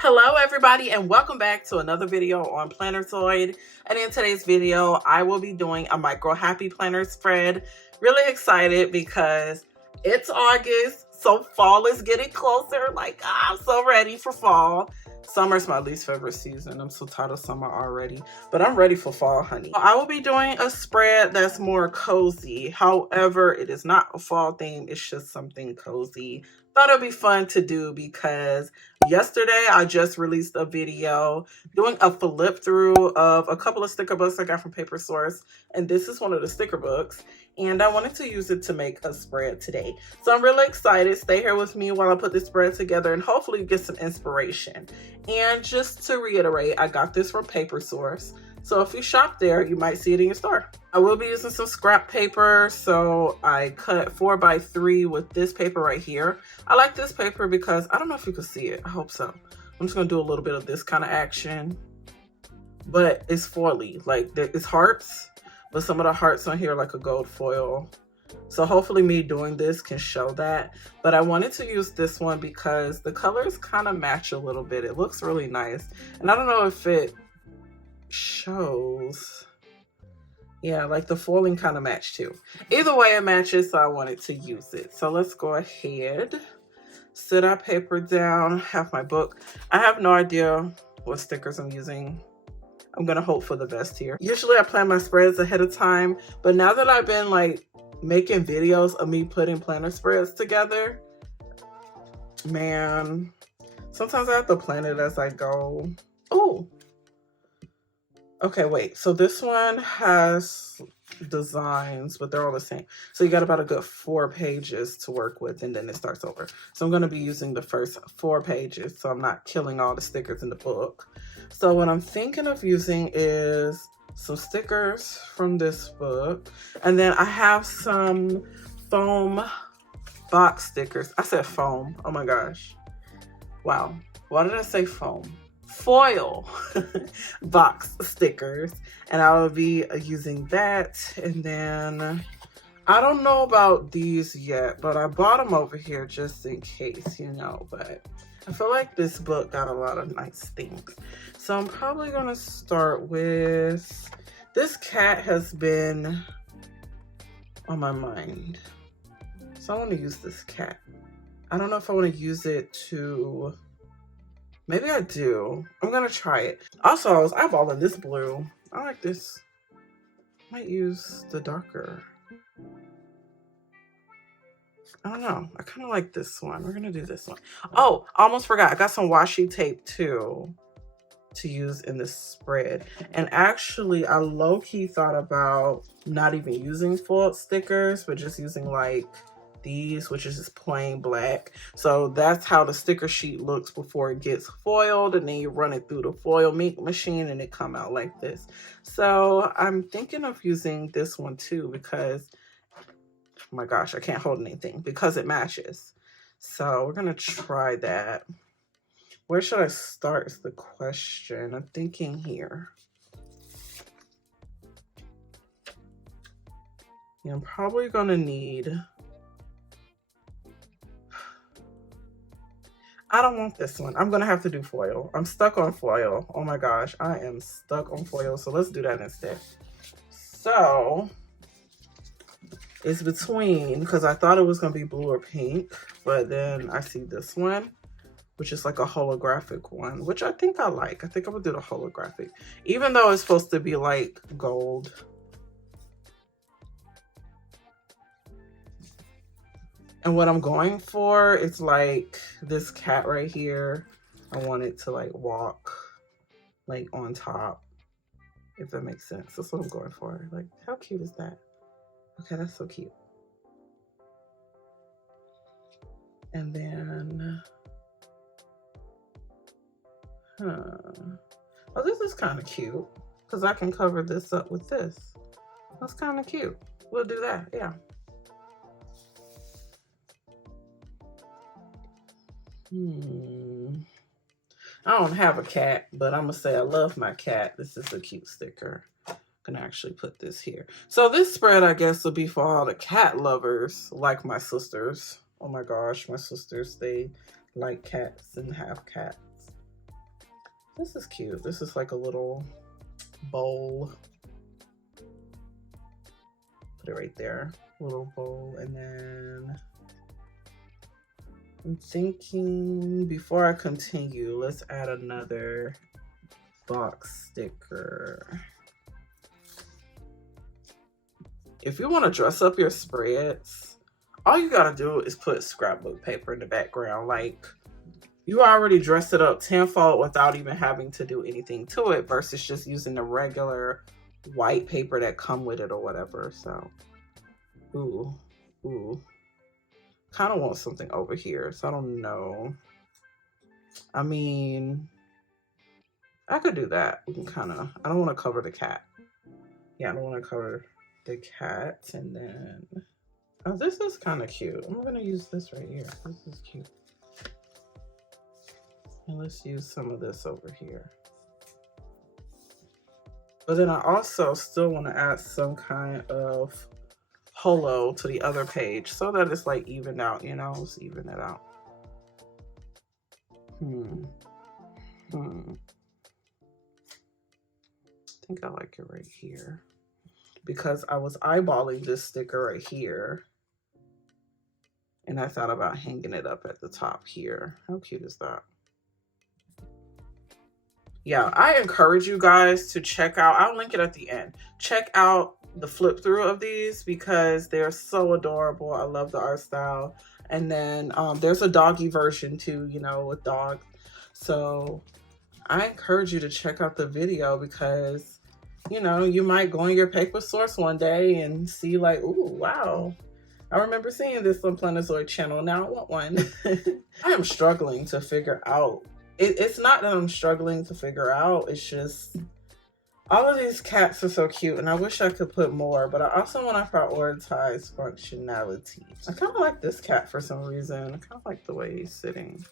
Hello everybody and welcome back to another video on Plannerzoid. And in today's video I will be doing a micro happy planner spread. Really excited because it's August, so fall is getting closer. I'm so ready for fall. Summer's my least favorite season. I'm so tired of summer already, but I'm ready for fall, honey. I will be doing a spread that's more cozy. However, it is not a fall theme, it's just something cozy. Thought it'd be fun to do because yesterday I just released a video doing a flip through of a couple of sticker books I got from Paper Source, and this is one of the sticker books, and I wanted to use it to make a spread today. So I'm really excited. Stay here with me while I put this spread together and hopefully get some inspiration. And just to reiterate, I got this from Paper Source. So if you shop there, you might see it in your store. I will be using some scrap paper. So I cut 4x3 with this paper right here. I like this paper because I don't know if you can see it. I hope so. I'm just going to do a little bit of this kind of action. But it's foily. Like it's hearts, but some of the hearts on here are like a gold foil. So hopefully me doing this can show that. But I wanted to use this one because the colors kind of match a little bit. It looks really nice. And I don't know if it shows. Yeah, like the foiling kind of match too. Either way it matches, so I wanted to use it. So let's go ahead, sit our paper down, have my book. I have no idea what stickers I'm using. I'm gonna hope for the best here. Usually I plan my spreads ahead of time, but now that I've been like making videos of me putting planner spreads together, man, sometimes I have to plan it as I go. Oh, okay, wait. So this one has designs, but they're all the same. So you got about a good 4 pages to work with, and then it starts over. So I'm going to be using the first 4 pages, so I'm not killing all the stickers in the book. So what I'm thinking of using is some stickers from this book, and then I have some foam box stickers. I said foam. Oh my gosh. Wow. Why did I say foam? Foil box stickers, and I will be using that. And then I don't know about these yet, but I bought them over here just in case, you know. But I feel like this book got a lot of nice things, so I'm probably gonna start with this. Cat has been on my mind, so I want to use this cat. I don't know if I want to use it to. Maybe I do. I'm gonna try it. Also, I have all of this blue. I like this. Might use the darker. I don't know. I kind of like this one. We're gonna do this one. Oh, I almost forgot. I got some washi tape too to use in this spread. And actually, I low-key thought about not even using foiled stickers, but just using like these, which is just plain black. So that's how the sticker sheet looks before it gets foiled, and then you run it through the foil ink machine and it come out like this. So I'm thinking of using this one too because, oh my gosh, I can't hold anything because it matches. So we're gonna try that. Where should I start is the question. I'm thinking here. Yeah, I'm probably gonna need, I don't want this one. I'm gonna have to do foil. I'm stuck on foil. Oh my gosh, I am stuck on foil. So let's do that instead. So it's between, because I thought it was gonna be blue or pink, but then I see this one, which is like a holographic one, which I think I like. I think I'm gonna do the holographic, even though it's supposed to be like gold. And what I'm going for is like this cat right here. I want it to like walk like on top, if that makes sense. That's what I'm going for. Like, how cute is that? Okay, that's so cute. And then, oh, this is kind of cute because I can cover this up with this. That's kind of cute. We'll do that, yeah. I don't have a cat, but I'm gonna say I love my cat. This is a cute sticker. I'm gonna actually put this here. So this spread, I guess, will be for all the cat lovers, like my sisters. Oh my gosh, my sisters, they like cats and have cats. This is cute. This is like a little bowl. Put it right there. Little bowl. And then I'm thinking before I continue, let's add another box sticker. If you want to dress up your spreads, all you gotta do is put scrapbook paper in the background. Like, you already dressed it up tenfold without even having to do anything to it versus just using the regular white paper that come with it or whatever. So, ooh. Kind of want something over here, so I don't know. I mean, I could do that. We can kind of, I don't want to cover the cat. Yeah, I don't want to cover the cat. And then, oh, this is kind of cute. I'm going to use this right here. This is cute. And let's use some of this over here. But then I also still want to add some kind of holo to the other page so that it's like evened out, you know, let's even it out. I think I like it right here because I was eyeballing this sticker right here and I thought about hanging it up at the top here. How cute is that? Yeah, I encourage you guys to check out, I'll link it at the end. Check out the flip through of these because they're so adorable. I love the art style. And then there's a doggy version too, you know, with dogs. So I encourage you to check out the video because, you know, you might go on your paper source one day and see like, ooh, wow. I remember seeing this on Plannerzoid channel. Now I want one. I am struggling to figure out. It's not that I'm struggling to figure out. It's just all of these cats are so cute and I wish I could put more, but I also want to prioritize functionality. I kind of like this cat for some reason. I kind of like the way he's sitting.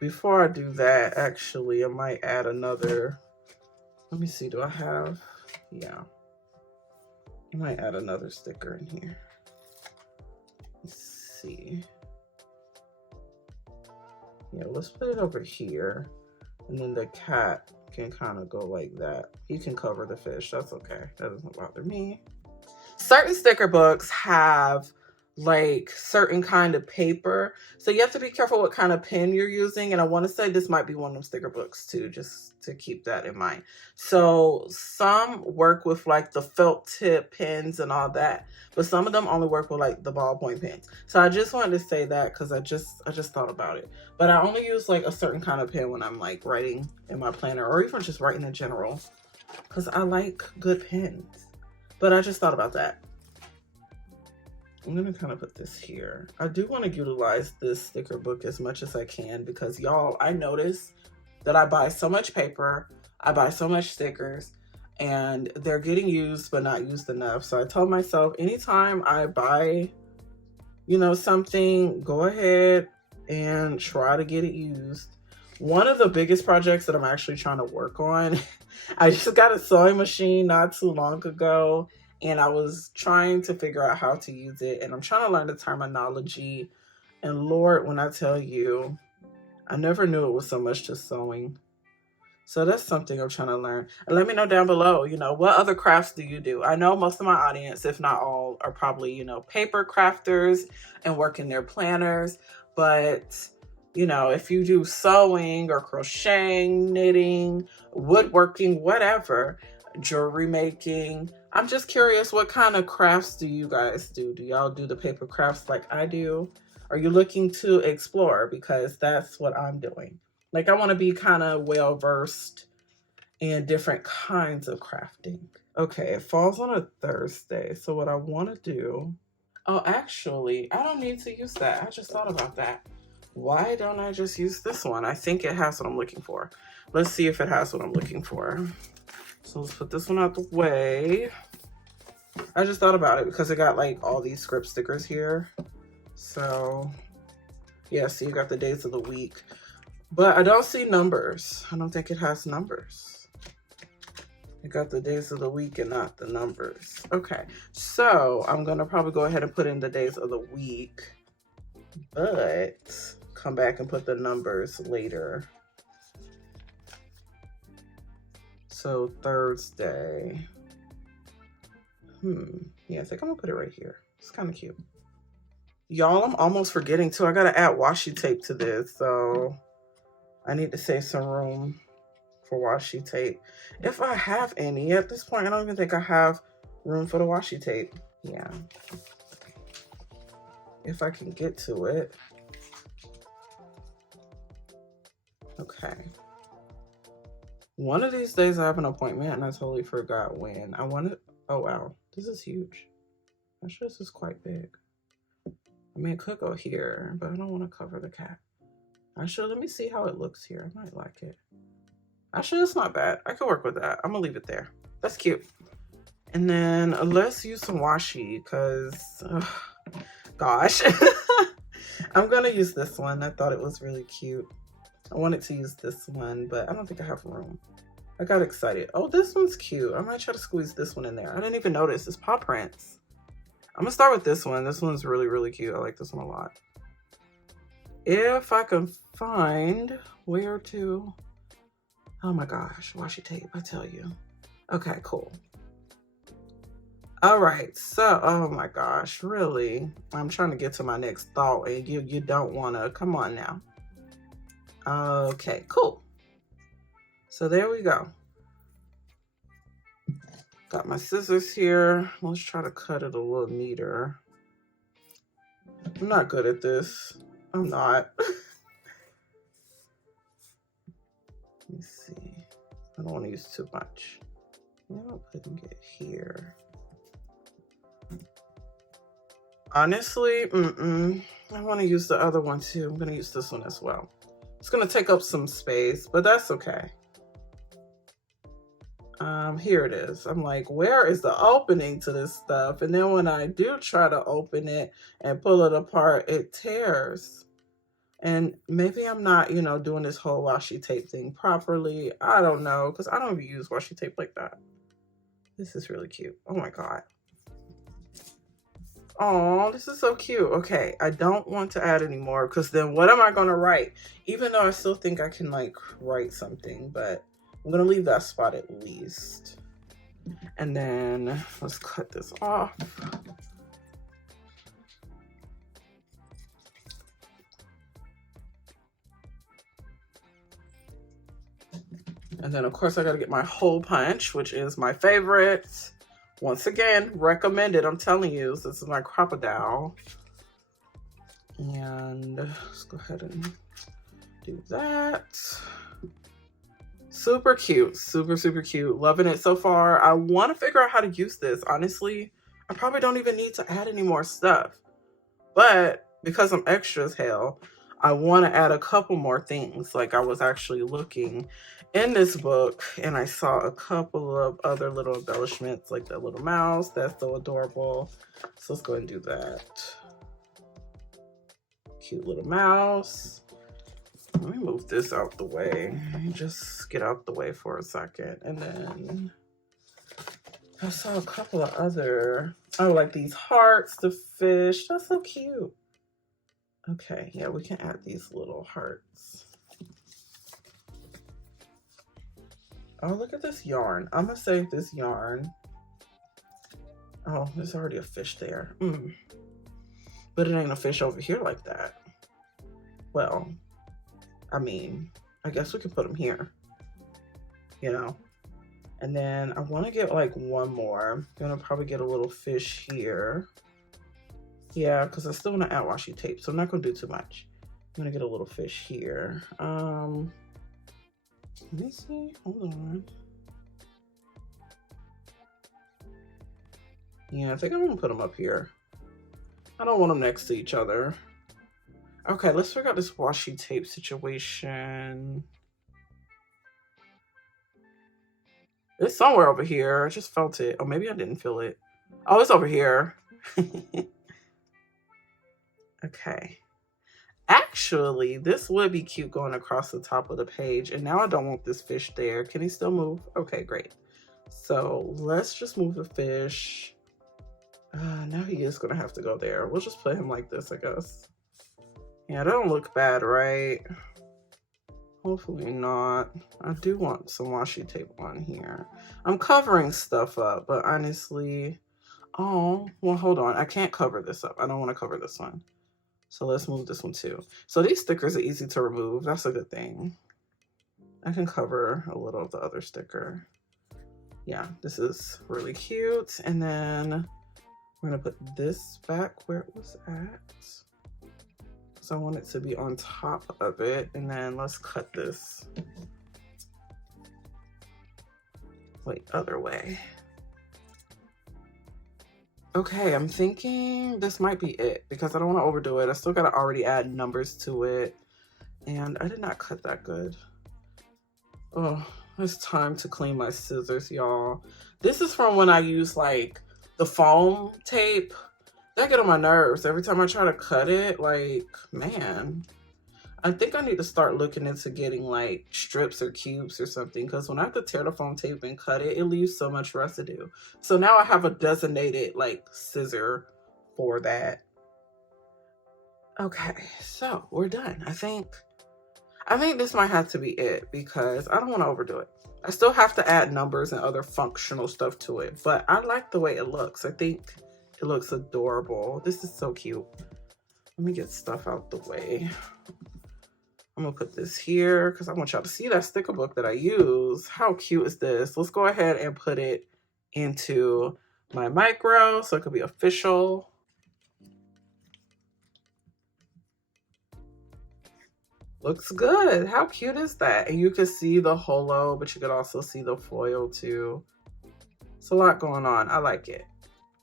Before I do that, actually, I might add another. Let me see, do I have? Yeah. I might add another sticker in here. Let's see. Yeah, let's put it over here. And then the cat can kind of go like that. You can cover the fish, that's okay. That doesn't bother me. Certain sticker books have like certain kind of paper. So you have to be careful what kind of pen you're using. And I want to say this might be one of them sticker books too, just to keep that in mind. So some work with like the felt tip pens and all that, but some of them only work with like the ballpoint pens. So I just wanted to say that because I just thought about it. But I only use like a certain kind of pen when I'm like writing in my planner or even just writing in general because I like good pens. But I just thought about that. I'm gonna kind of put this here. I do want to utilize this sticker book as much as I can because y'all, I notice that I buy so much paper, I buy so much stickers, and they're getting used but not used enough. So I told myself anytime I buy, you know, something, go ahead and try to get it used. One of the biggest projects that I'm actually trying to work on, I just got a sewing machine not too long ago. And I was trying to figure out how to use it. And I'm trying to learn the terminology. And Lord, when I tell you, I never knew it was so much to sewing. So that's something I'm trying to learn. And let me know down below, you know, what other crafts do you do? I know most of my audience, if not all, are probably, you know, paper crafters and work in their planners. But, you know, if you do sewing or crocheting, knitting, woodworking, whatever, jewelry making, I'm just curious, what kind of crafts do you guys do? Do y'all do the paper crafts like I do? Are you looking to explore? Because that's what I'm doing. Like, I want to be kind of well versed in different kinds of crafting. Okay, it falls on a Thursday. So what I want to do, oh, actually, I don't need to use that. I just thought about that. Why don't I just use this one? I think it has what I'm looking for. Let's see if it has what I'm looking for. So let's put this one out the way. I just thought about it because it got like all these script stickers here. So yeah, so you got the days of the week. But I don't see numbers. I don't think it has numbers. It got the days of the week and not the numbers. Okay, so I'm gonna probably go ahead and put in the days of the week, but come back and put the numbers later. So Thursday. Yeah, I think I'm gonna put it right here. It's kind of cute. Y'all, I'm almost forgetting too. I gotta add washi tape to this, so I need to save some room for washi tape. If I have any. At this point, I don't even think I have room for the washi tape. Yeah. If I can get to it. Okay. One of these days I have an appointment and I totally forgot when. I wanted, oh wow, this is huge. I'm sure this is quite big. I mean, it could go here, but I don't want to cover the cat. Actually, let me see how it looks here. I might like it. Actually, it's not bad. I could work with that. I'm gonna leave it there. That's cute. And then let's use some washi because, gosh, I'm gonna use this one. I thought it was really cute. I wanted to use this one, but I don't think I have room. I got excited. Oh, this one's cute. I might try to squeeze this one in there. I didn't even notice. It's paw prints. I'm gonna start with this one. This one's really, really cute. I like this one a lot. If I can find where to... Oh my gosh, washi tape, I tell you. Okay, cool. All right, so, oh my gosh, really? I'm trying to get to my next thought and you don't wanna, come on now. Okay, cool. So there we go. Got my scissors here. Let's try to cut it a little neater. I'm not good at this. I'm not. Let me see. I don't want to use too much. I'm putting it here. Honestly, I want to use the other one too. I'm going to use this one as well. It's going to take up some space, but that's okay. Here it is. I'm like, where is the opening to this stuff? And then when I do try to open it and pull it apart, it tears. And maybe I'm not, you know, doing this whole washi tape thing properly. I don't know, because I don't even use washi tape like that. This is really cute. Oh my God. Oh, this is so cute. Okay, I don't want to add any more because then what am I going to write? Even though I still think I can like write something, but I'm going to leave that spot at least. And then let's cut this off. And then of course I got to get my hole punch, which is my favorite. Once again, recommended. I'm telling you, this is my crocodile. And let's go ahead and do that. Super cute, super, super cute. Loving it so far. I want to figure out how to use this. Honestly, I probably don't even need to add any more stuff. But because I'm extra as hell, I want to add a couple more things. Like I was actually looking in this book and I saw a couple of other little embellishments, like that little mouse. That's so adorable. So let's go ahead and do that. Cute little mouse. Let me move this out the way. Just get out the way for a second. And then I saw a couple of other, oh, like these hearts, the fish. That's so cute. Okay, yeah, we can add these little hearts. Oh, look at this yarn. I'm gonna save this yarn. Oh, there's already a fish there. But it ain't a fish over here like that. Well, I mean, I guess we can put them here, you know? And then I want to get like one more. I'm gonna probably get a little fish here. Yeah, because I still want to add washi tape, so I'm not gonna do too much. I'm gonna get a little fish here. Let me see. Hold on. Yeah, I think I'm gonna put them up here. I don't want them next to each other. Okay, let's figure out this washi tape situation. It's somewhere over here. I just felt it. Oh, maybe I didn't feel it. Oh, it's over here. Okay. Actually, this would be cute going across the top of the page. And now I don't want this fish there. Can he still move? Okay, great. So let's just move the fish. Now he is going to have to go there. We'll just put him like this, I guess. Yeah, that don't look bad, right? Hopefully not. I do want some washi tape on here. I'm covering stuff up, but honestly, oh, well, hold on. I can't cover this up. I don't want to cover this one. So let's move this one too. So these stickers are easy to remove. That's a good thing. I can cover a little of the other sticker. Yeah, this is really cute. And then we're gonna put this back where it was at. So I want it to be on top of it. And then let's cut this. Wait, other way. Okay, I'm thinking this might be it because I don't want to overdo it. I still gotta already add numbers to it. And I did not cut that good. Oh, it's time to clean my scissors, y'all. This is from when I use like the foam tape. That get on my nerves every time I try to cut it. Like, man, I think I need to start looking into getting like strips or cubes or something, because when I have to tear the foam tape and cut it, it leaves so much residue. So now I have a designated like scissor for that. Okay, so we're done. I think this might have to be it because I don't want to overdo it. I still have to add numbers and other functional stuff to it, but I like the way it looks. I think it looks adorable. This is so cute. Let me get stuff out the way. I'm gonna put this here because I want y'all to see that sticker book that I use. How cute is this? Let's go ahead and put it into my micro so it could be official. Looks good. How cute is that? And you can see the holo, but you could also see the foil too. It's a lot going on. I like it.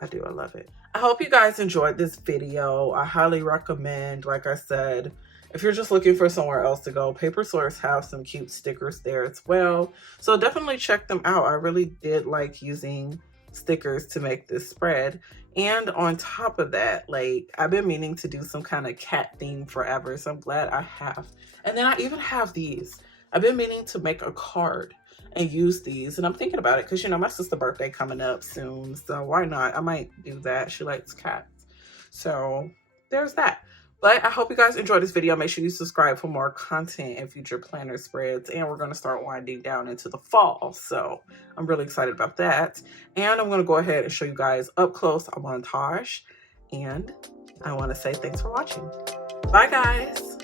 I do. I love it. I hope you guys enjoyed this video. I highly recommend, like I said, if you're just looking for somewhere else to go, Paper Source have some cute stickers there as well. So definitely check them out. I really did like using stickers to make this spread. And on top of that, like, I've been meaning to do some kind of cat theme forever, so I'm glad I have. And then I even have these. I've been meaning to make a card and use these, and I'm thinking about it because, you know, my sister's birthday coming up soon, so why not? I might do that. She likes cats. So there's that. But I hope you guys enjoyed this video. Make sure you subscribe for more content and future planner spreads. And we're going to start winding down into the fall. So I'm really excited about that. And I'm going to go ahead and show you guys up close a montage. And I want to say thanks for watching. Bye, guys.